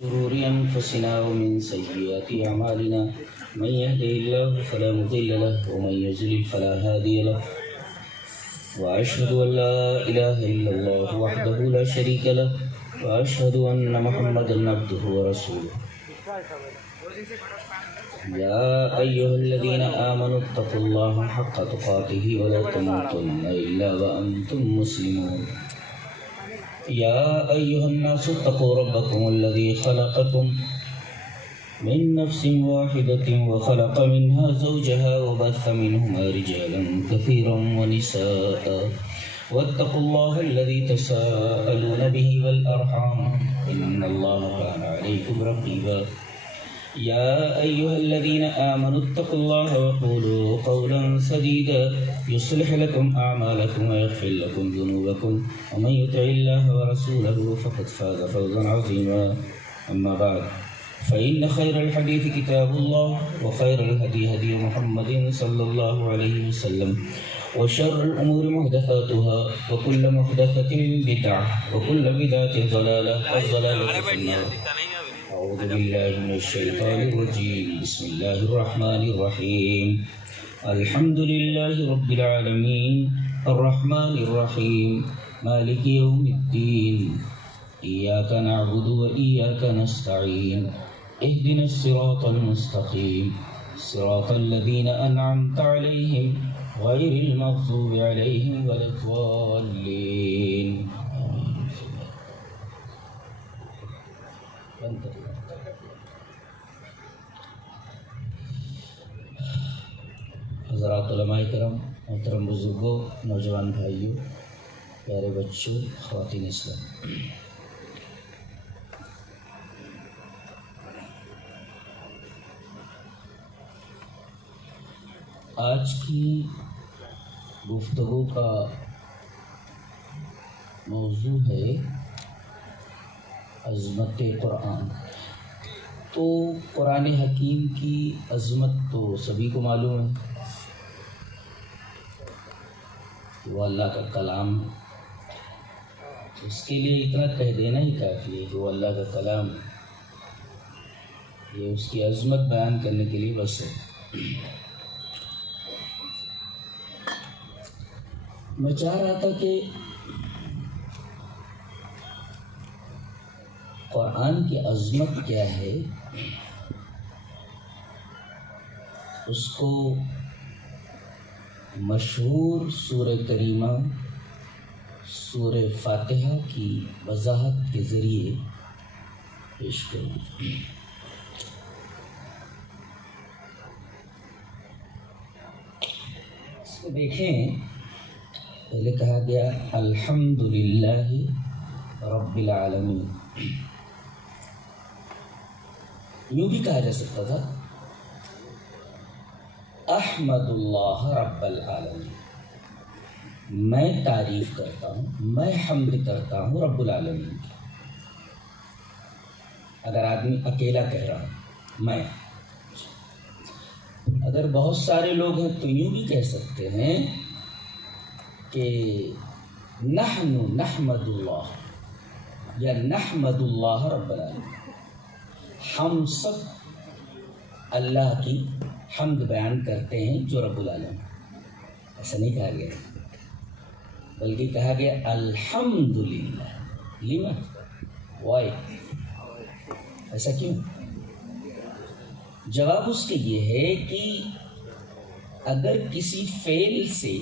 شرور أنفسنا ومن سيئات أعمالنا من يهده الله فلا مضل له ومن يضلل فلا هادي له وأشهد أن لا إله إلا الله وحده لا شريك له وأشهد أن محمدا عبده ورسوله يا أيها الذين آمنوا اتقوا الله حق تقاته ولا تموتن إلا وأنتم مسلمون يا أيها الناس اتقوا ربكم الذي خلقكم من نفس واحدة وخلق منها زوجها وبث منهما رجالا كثيرا ونساء واتقوا الله الذي تساءلون به والأرحام إن الله كان عليكم رقيبا يا أيها الذين آمنوا اتقوا الله وقولوا قولا سديدا يصلح لكم أعمالكم ويغفر لكم ذنوبكم ومن يطع الله ورسوله فقد فاز فوزا عظيما أما بعد فإن خير الحديث كتاب الله وخير الهدي هدي محمد صلى الله عليه وسلم وشر الأمور محدثاتها وكل محدثة بدعة وكل بدعة ضلالة والضلالة في النار. أعوذ بالله من الشيطان الرجيم. بسم الله الرحمن الرحيم. الحمد لله رب العالمين الرحمن الرحيم مالك يوم الدين إياك نعبد وإياك نستعين اهدنا الصراط المستقيم صراط الذين أنعمت عليهم غير المغضوب عليهم ولا الضالين. حضرات علماء کرام، محترم بزرگوں، نوجوان بھائیوں، پیارے بچوں، خواتین اسلام، آج کی گفتگو کا موضوع ہے عظمت قرآن. تو قرآن حکیم کی عظمت تو سبھی کو معلوم ہے، وہ اللہ کا کلام ہے. اس کے لیے اتنا کہہ دینا ہی کافی ہے کہ وہ اللہ کا کلام ہے. یہ اس کی عظمت بیان کرنے کے لیے بس ہے. میں چاہ رہا تھا کہ قرآن کی عظمت کیا ہے اس کو مشہور سورہ کریمہ سورہ فاتحہ کی وضاحت کے ذریعے پیش کروں. اس کو دیکھیں، پہلے کہا گیا الحمدللہ رب العالمین. یوں بھی کہا جا سکتا تھا احمد اللہ رب العالمین، میں تعریف کرتا ہوں، میں حمد کرتا ہوں رب العالمین کی. اگر آدمی اکیلا کہہ رہا ہوں میں، اگر بہت سارے لوگ ہیں تو یوں بھی کہہ سکتے ہیں کہ نحن نحمد اللہ یا نحمد اللہ رب العالمین، ہم سب اللہ کی حمد بیان کرتے ہیں جو رب العالمین. ایسا نہیں کہا گیا، بلکہ کہا گیا الحمدللہ. لما؟ وائی؟ ایسا کیوں؟ جواب اس کے یہ ہے کہ اگر کسی فعل سے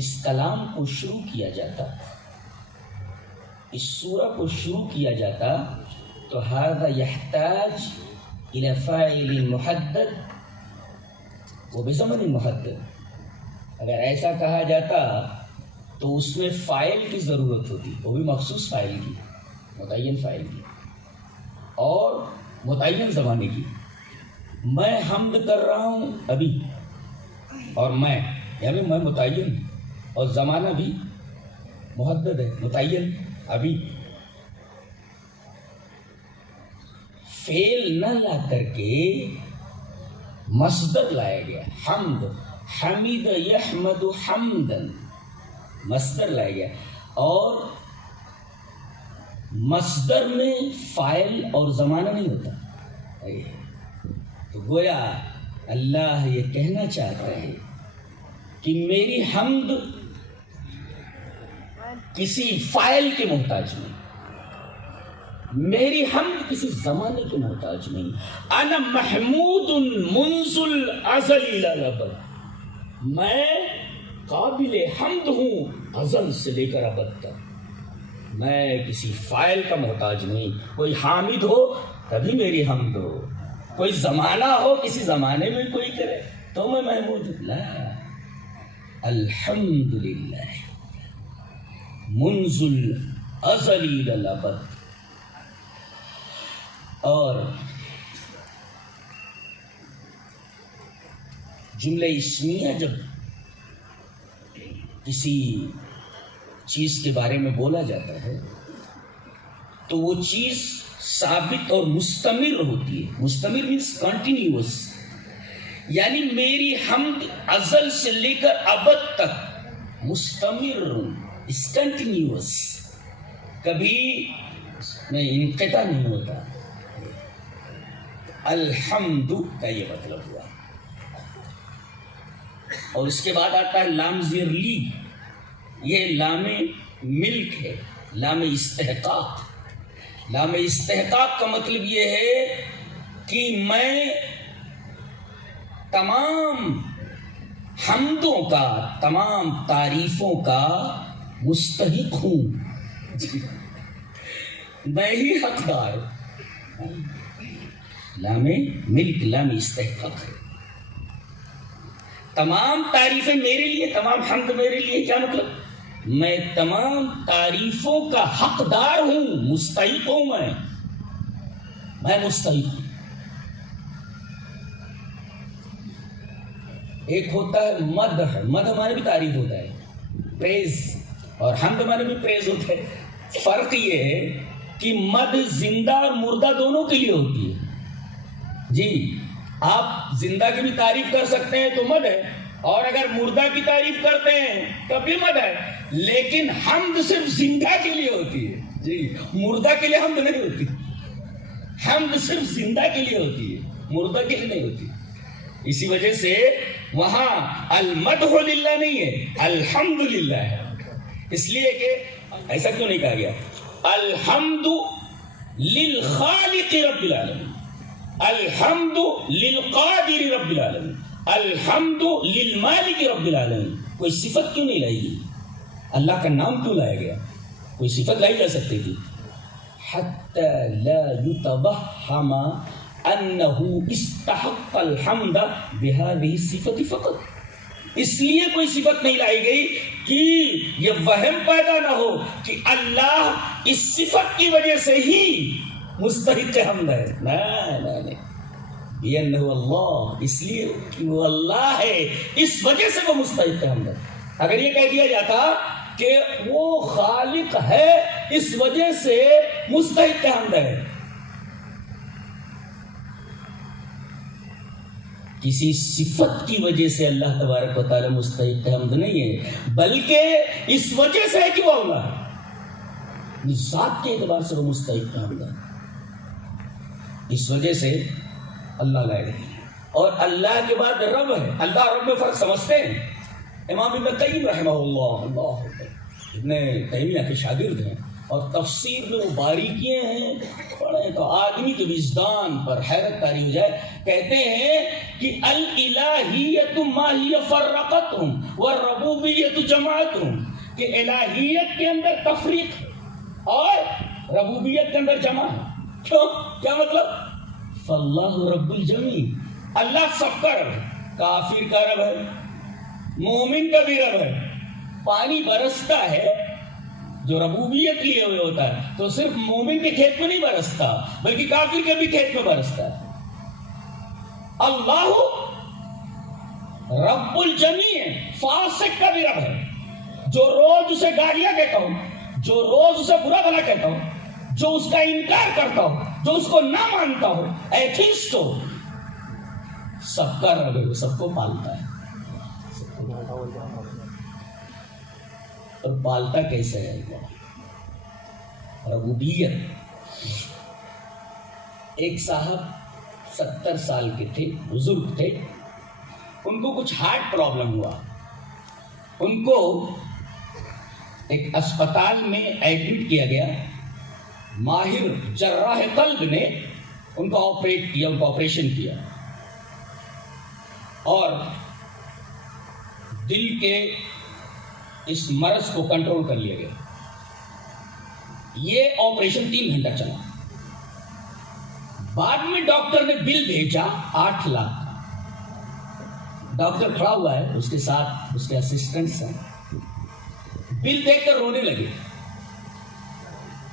اس کلام کو شروع کیا جاتا، اس سورہ کو شروع کیا جاتا، تو ھذا یحتاج الی فاعل محدد و بزمن محدد. اگر ایسا کہا جاتا تو اس میں فاعل کی ضرورت ہوتی، وہ بھی مخصوص فاعل کی، متعین فاعل کی اور متعین زمانے کی. میں حمد کر رہا ہوں ابھی، اور میں یعنی میں متعین، اور زمانہ بھی محدد ہے، متعین ابھی. فعل نہ لا کر کے مصدر لایا گیا، حمد، حمید یحمد حمدن، مصدر لایا گیا. اور مصدر میں فاعل اور زمانہ نہیں ہوتا. تو گویا اللہ یہ کہنا چاہتا ہے کہ میری حمد کسی فاعل کے محتاج نہیں، میری حمد کسی زمانے کے محتاج نہیں. انا محمود منذ الازل الی الابد، میں قابل حمد ہوں ازل سے لے کر ابد تک. میں کسی فاعل کا محتاج نہیں. کوئی حامد ہو تبھی میری حمد ہو، کوئی زمانہ ہو کسی زمانے میں کوئی کرے تو میں محمود ہوں. لا، الحمدللہ منذ الازل الی الابد. اور جملہ اسمیہ جب کسی چیز کے بارے میں بولا جاتا ہے تو وہ چیز ثابت اور مستمر ہوتی ہے. مستمر مینس کنٹینیوس، یعنی میری حمد ازل سے لے کر ابد تک مستمر، اس کنٹینیوس، کبھی میں انقطاع نہیں ہوتا. الحمد کا یہ مطلب ہوا. اور اس کے بعد آتا ہے لام زیر لی. یہ لام ملک ہے، لام استحقاق. لام استحقاق کا مطلب یہ ہے کہ میں تمام حمدوں کا، تمام تعریفوں کا مستحق ہوں. میں ہی حقدار. لام ملک لام استحقاق ہے. تمام تعریفیں میرے لیے، تمام حمد میرے لیے. کیا مطلب؟ میں تمام تعریفوں کا حقدار ہوں، مستحق ہوں. میں مستحق ہوں. ایک ہوتا ہے مدح. مدح ہمارے بھی تعریف ہوتا ہے، پریز، اور حمد ہمارے بھی پریز ہوتا ہے. فرق یہ ہے کہ مدح زندہ اور مردہ دونوں کے لیے ہوتی ہے. جی، آپ زندہ کی بھی تعریف کر سکتے ہیں تو مد ہے، اور اگر مردہ کی تعریف کرتے ہیں تب بھی مد ہے. لیکن حمد صرف زندہ کے لیے ہوتی ہے. جی، مردہ کے لیے حمد نہیں ہوتی. حمد صرف زندہ کے لیے ہوتی ہے، مردہ کے لیے نہیں ہوتی. اسی وجہ سے وہاں المدح للہ نہیں ہے، الحمد للہ ہے. اس لیے کہ ایسا کیوں نہیں کہا گیا الحمد للخالق رب العالمین، الحمد للقادر رب العالمین، الحمد للمالک رب العالمین. کوئی صفت کیوں نہیں لائی گئی؟ اللہ کا نام کیوں لایا گیا؟ کوئی صفت لائی جا سکتی تھی. حتی لا یتوہم انہ استحق الحمد بہذہ الصفت فقط. اس لیے کوئی صفت نہیں لائی گئی کہ یہ وہم پیدا نہ ہو کہ اللہ اس صفت کی وجہ سے ہی مستحق حمد ہے. نہیں، بِأَنَّهُ اللہ، اس لیے کہ وہ اللہ ہے، اس وجہ سے وہ مستحق حمد ہے. اگر یہ کہہ دیا جاتا کہ وہ خالق ہے اس وجہ سے مستحق حمد ہے، کسی صفت کی وجہ سے اللہ تبارک و تعالی مستحق حمد نہیں ہے، بلکہ اس وجہ سے ہے کہ وہ اللہ ہے، ذات کے اعتبار سے وہ مستحق حمد ہے. اس وجہ سے اللہ لائے. اور اللہ کے بعد رب ہے. اللہ رب میں فرق سمجھتے ہیں. امام ابن قیم رحمہ اللہ ابن تیمیہ کے شاگرد ہیں، اور تفسیر میں وہ باریکیاں ہیں پڑھیں تو آدمی کے وجدان پر حیرت طاری ہو جائے. کہتے ہیں کہ الالہیت ما ہی فرقتہم والربوبیت جماعتہم، کہ الہیت کے اندر تفریق ہے اور ربوبیت کے اندر جمع ہے. کیوں؟ کیا مطلب؟ فاللہ رب الجمیع، اللہ سب کا رب ہے. کافر کا رب ہے، مومن کا بھی رب ہے. پانی برستا ہے جو ربوبیت لیے ہوئے ہوتا ہے تو صرف مومن کے کھیت میں نہیں برستا بلکہ کافر کے بھی کھیت میں برستا ہے. اللہ رب الجمیع، فاسق کا بھی رب ہے. جو روز اسے گالیاں کہتا ہوں، جو روز اسے برا بھلا کہتا ہوں، جو اس کا انکار کرتا ہوں، جو اس کو نہ مانتا ہو، ایتھیسٹ ہو، سب کا رب ہے، وہ سب کو پالتا ہے. اور پالتا کیسے ہے اللہ؟ ربوبیت. ایک صاحب 70 سال کے تھے، بزرگ تھے، ان کو کچھ ہارٹ پرابلم ہوا. ان کو ایک اسپتال میں ایڈمٹ کیا گیا. ماہر جراح قلب نے ان کو آپریٹ کیا، ان کو آپریشن کیا اور دل کے اس مرض کو کنٹرول کر لیا گیا. یہ آپریشن 3 گھنٹہ چلا. بعد میں ڈاکٹر نے بل بھیجا 8 لاکھ. ڈاکٹر کھڑا ہوا ہے، اس کے ساتھ اس کے اسسٹنٹس ہیں. بل دیکھ کر رونے لگے.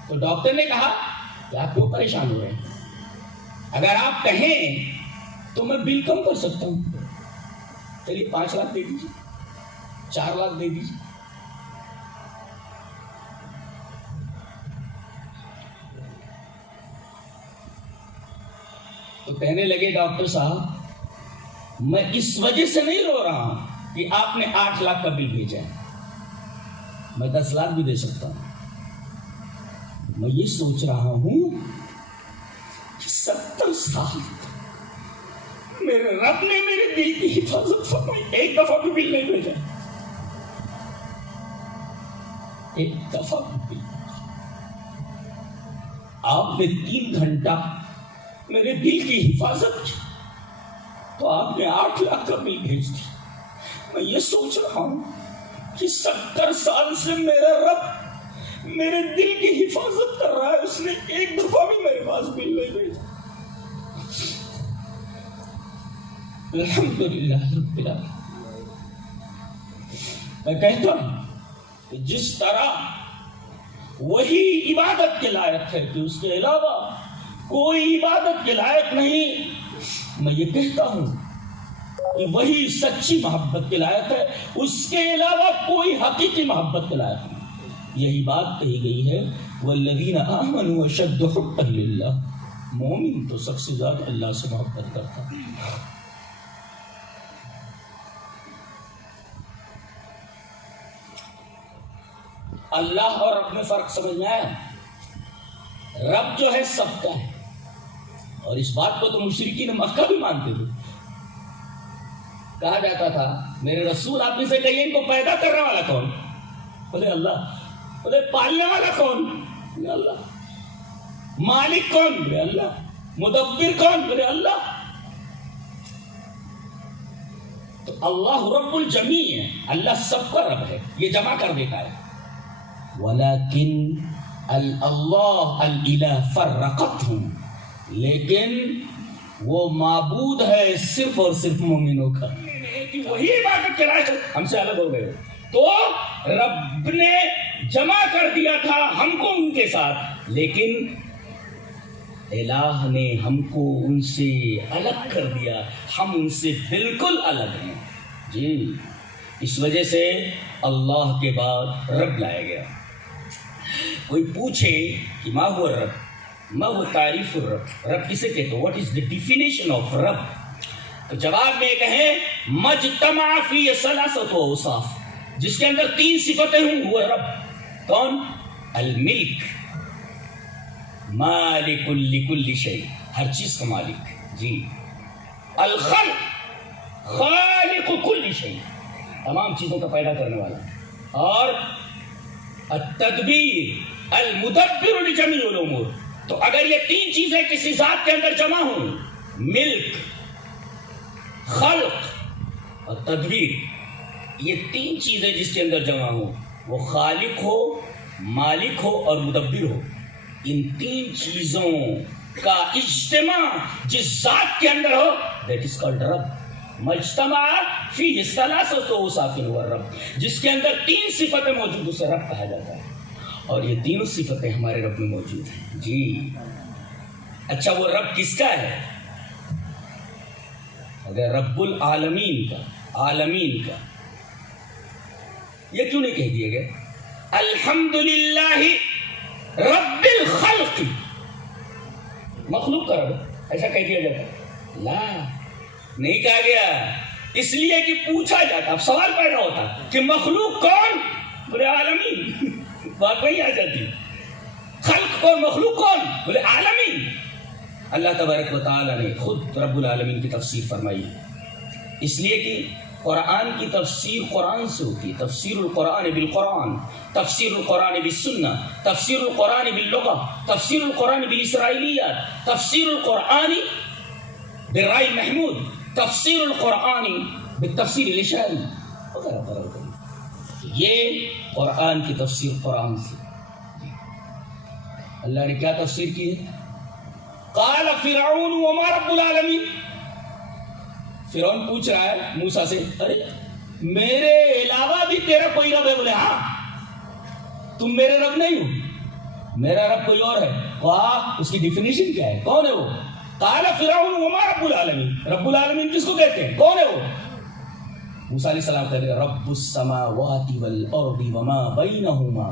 تو ڈاکٹر نے کہا کہ آپ کیوں پریشان ہو رہے ہیں؟ اگر آپ کہیں تو میں بل کم کر سکتا ہوں. چلیے 5 لاکھ دے دیجیے، 4 لاکھ دے دیجیے. تو کہنے لگے ڈاکٹر صاحب میں اس وجہ سے نہیں رو رہا ہوں کہ آپ نے 8 لاکھ کا بل بھیجا ہے، میں 10 لاکھ بھی دے سکتا ہوں. میں یہ سوچ رہا ہوں کہ 70 سال میرے رب نے میرے دل کی حفاظت فرمائی، ایک دفعہ بھی بل نہیں بھیجا، ایک دفعہ بھی بل. آپ نے 3 گھنٹہ میرے دل کی حفاظت کی تو آپ نے 8 لاکھ کا بل بھیج دیا. میں یہ سوچ رہا ہوں کہ 70 سال سے میرا رب میرے دل کی حفاظت کر رہا ہے، اس نے ایک دفعہ بھی میرے پاس بل نہیں بھیجا. الحمدللہ رب العالمین. میں کہتا ہوں کہ جس طرح وہی عبادت کے لائق ہے کہ اس کے علاوہ کوئی عبادت کے لائق نہیں، میں یہ کہتا ہوں کہ وہی سچی محبت کے لائق ہے، اس کے علاوہ کوئی حقیقی محبت کے لائق نہیں. یہی بات کہی گئی ہے والذین آمنوا اشد حبا للہ. مومن تو سب سے زیادہ اللہ سے محبت کرتا ہے. اللہ اور رب میں فرق سمجھ میں آیا؟ رب جو ہے سب کا ہے، اور اس بات کو تو مشرکین مکہ بھی مانتے تھے. کہا جاتا تھا میرے رسول آپ نے سے کہیے ان کو پیدا کرنے والا کون؟ بولے اللہ. بولے پالنے والا کون؟ بولے اللہ. مالک کون؟ بولے اللہ. مدبر کون؟ بولے اللہ. تو اللہ رب الجمیع ہے، اللہ سب کا رب ہے. یہ جمع کر دیتا ہے. ولیکن اللہ الہ فرقتہم، لیکن وہ معبود ہے صرف اور صرف مومنوں کا. وہی عبادت کے لائق ہم سے الگ ہو گئے. تو رب نے جمع کر دیا تھا ہم کو ان کے ساتھ، لیکن الہ نے ہم کو ان سے الگ کر دیا. ہم ان سے بالکل الگ ہیں. جی اس وجہ سے اللہ کے بعد رب لایا گیا. کوئی پوچھے کہ ما هو الرب، ما هو تعریف الرب، رب کسے کہتے ہیں، what is the definition of رب؟ تو جواب میں کہیں مجتمع فی ثلاثۃ اوصاف، جس کے اندر 3 صفتیں ہوں وہ رب. کون؟ الملک، مالک لکل شیء، ہر چیز کا مالک. جی. الخلق، خالق کل شیء، تمام چیزوں کا پیدا کرنے والا. اور التدبیر، المدبر لجمیع الامور. تو اگر یہ 3 چیزیں کسی ذات کے اندر جمع ہوں، ملک، خلق اور تدبیر، یہ 3 چیزیں جس کے اندر جمع ہوں، وہ خالق ہو، مالک ہو اور مدبر ہو، ان 3 چیزوں کا اجتماع جس ذات کے اندر ہو that is called رب. مجتمع فیہ ثلاثۃ اوصاف هو الرب، جس کے اندر 3 صفتیں موجود اسے رب کہا جاتا ہے. اور یہ تینوں صفتیں ہمارے رب میں موجود ہیں. جی اچھا وہ رب کس کا ہے؟ اگر رب العالمین کا، عالمین کا، یہ کیوں نہیں کہہ دیا گیا الحمدللہ رب الخلق؟ مخلوق کا رب ایسا کہہ دیا جاتا ہے؟ لا، نہیں کہا گیا. اس لیے کہ پوچھا جاتا، اب سوال پیدا ہوتا کہ مخلوق کون؟ بولے عالمین. بات وہی آ جاتی. خلق کون، مخلوق کون؟ بولے عالمین. اللہ تبارک و تعالیٰ نے خود رب العالمین کی تفسیر فرمائی ہے، اس لیے کہ قرآن کی تفسیر قرآن سے ہوتی ہے. تفسیر القرآن بالقرآن، تفسیر القرآن بالسنہ، تفسیر القرآن باللغہ، تفسیر القرآن بالاسرائیلیات، تفسیر القرآن بالرائے محمود، تفسیر القرآن بالتفسیر الاشعری وغیرہ وغیرہ. یہ قرآن کی تفسیر قرآن سے. اللہ نے کیا تفسیر کی ہے؟ قال فرعون وما رب العالمین. فرعون پوچھ رہا ہے موسیٰ سے، ارے میرے علاوہ بھی تیرا کوئی رب ہے؟ بولے ہاں. تم میرے رب نہیں ہو، میرا رب کوئی اور ہے. کہا اس کی ڈیفینیشن کیا ہے، کون ہے وہ؟ قال فرعون وما رب العالمین. رب العالمین کس کو کہتے ہیں، کون ہے وہ؟ موسیٰ علیہ السلام کہتے ہیں رب السماوات والارض وما بینہما.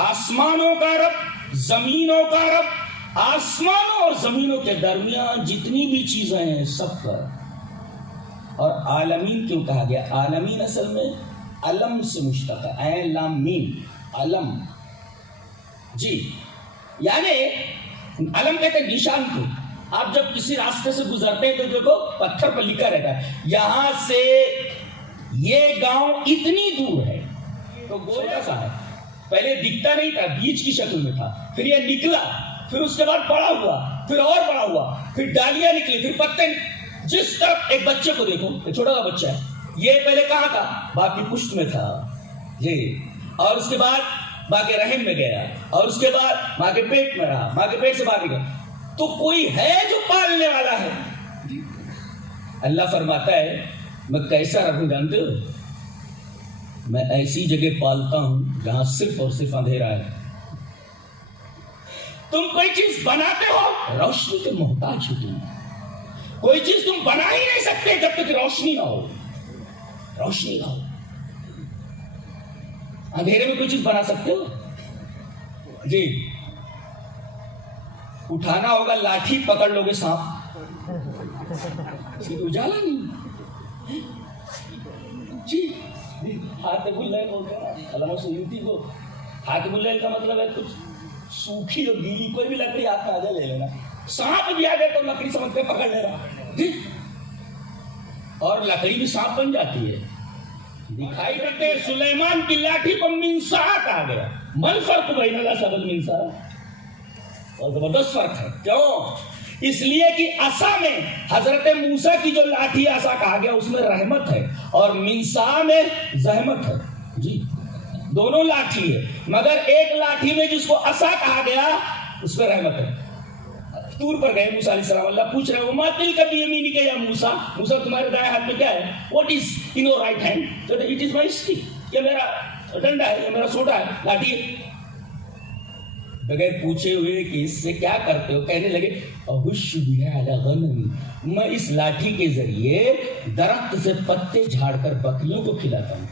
آسمانوں کا رب، زمینوں کا رب، آسمانوں اور زمینوں کے درمیان جتنی بھی چیزیں ہیں سب کا. اور عالمین کیوں کہا گیا؟ عالمین اصل میں علم سے مشتق ہے، عین لام میم، علم. جی یعنی علم کہتے ہیں نشان کو. آپ جب کسی راستے سے گزرتے ہیں تو دیکھو پتھر پر لکھا رہتا ہے یہاں سے یہ گاؤں اتنی دور ہے. تو گویا سا ہے، پہلے دکھتا نہیں تھا، بیج کی شکل میں تھا، پھر یہ نکلا، پھر اس کے بعد بڑا ہوا، پھر اور بڑا ہوا، پھر ڈالیاں نکلی، پھر پتے. جس طرف ایک بچے کو دیکھو، ایک چھوٹا سا بچہ ہے، یہ پہلے کہاں تھا؟ باپ کی پشت میں تھا جی، اور اس کے بعد ماں کے رحم میں گیا، اور اس کے بعد ماں کے پیٹ میں رہا، ماں کے پیٹ سے باہر نکلا. تو کوئی ہے جو پالنے والا ہے. اللہ فرماتا ہے میں کیسا رکھوں جانتے ہو؟ میں ایسی جگہ پالتا ہوں جہاں صرف اور صرف اندھیرا ہے. تم کوئی چیز بناتے ہو، روشنی کے محتاج ہو. تم کوئی چیز تم بنا ہی نہیں سکتے جب تک روشنی نہ ہو. روشنی نہ ہو. اندھیرے میں کوئی چیز بنا سکتے ہو؟ جی اٹھانا ہوگا لاٹھی، پکڑ لو گے سانپ، اس کی تو اجالا نہیں. جی ہاتھ اللیل بولتے ہیں علامہ سیوطی کو. ہاتھ اللیل کا مطلب ہے کچھ سوکھی اور گیلی کوئی بھی لکڑی ہاتھ میں آ جائے لے لینا. سانپ بھی آ جائے تو لکڑی سمجھ کے پکڑ لے رہا جی، اور لکڑی بھی سانپ بن جاتی ہے. دکھائی دیتے سلیمان کی لاٹھی پر منصا کہا گیا. من فرق بین الاسد والمنصا، اور زبردست فرق ہے. کیوں؟ اس لیے کہ عصا میں حضرت موسیٰ کی جو لاٹھی عصا کہا گیا اس میں رحمت ہے، اور منصا میں زحمت ہے. جی دونوں لاٹھی ہے، مگر ایک لاٹھی میں جس کو عصا کہا گیا اس میں رحمت ہے. طور پر گئے موسیٰ علیہ السلام، اللہ پوچھ رہے وما تلک بیمینک یا موسیٰ، موسیٰ تمہارے دائیں ہاتھ میں کیا ہے؟ What is in your right hand? It is my stick, یہ میرا ڈنڈا ہے، یہ میرا سوٹا ہے، لاٹھی ہے. بغیر پوچھے ہوئے کہ اس سے کیا کرتے ہو، کہنے لگے احش بها علی غنمی، میں اس لاٹھی کے ذریعے درخت سے پتے جھاڑ کر بکریوں کو کھلاتا ہوں.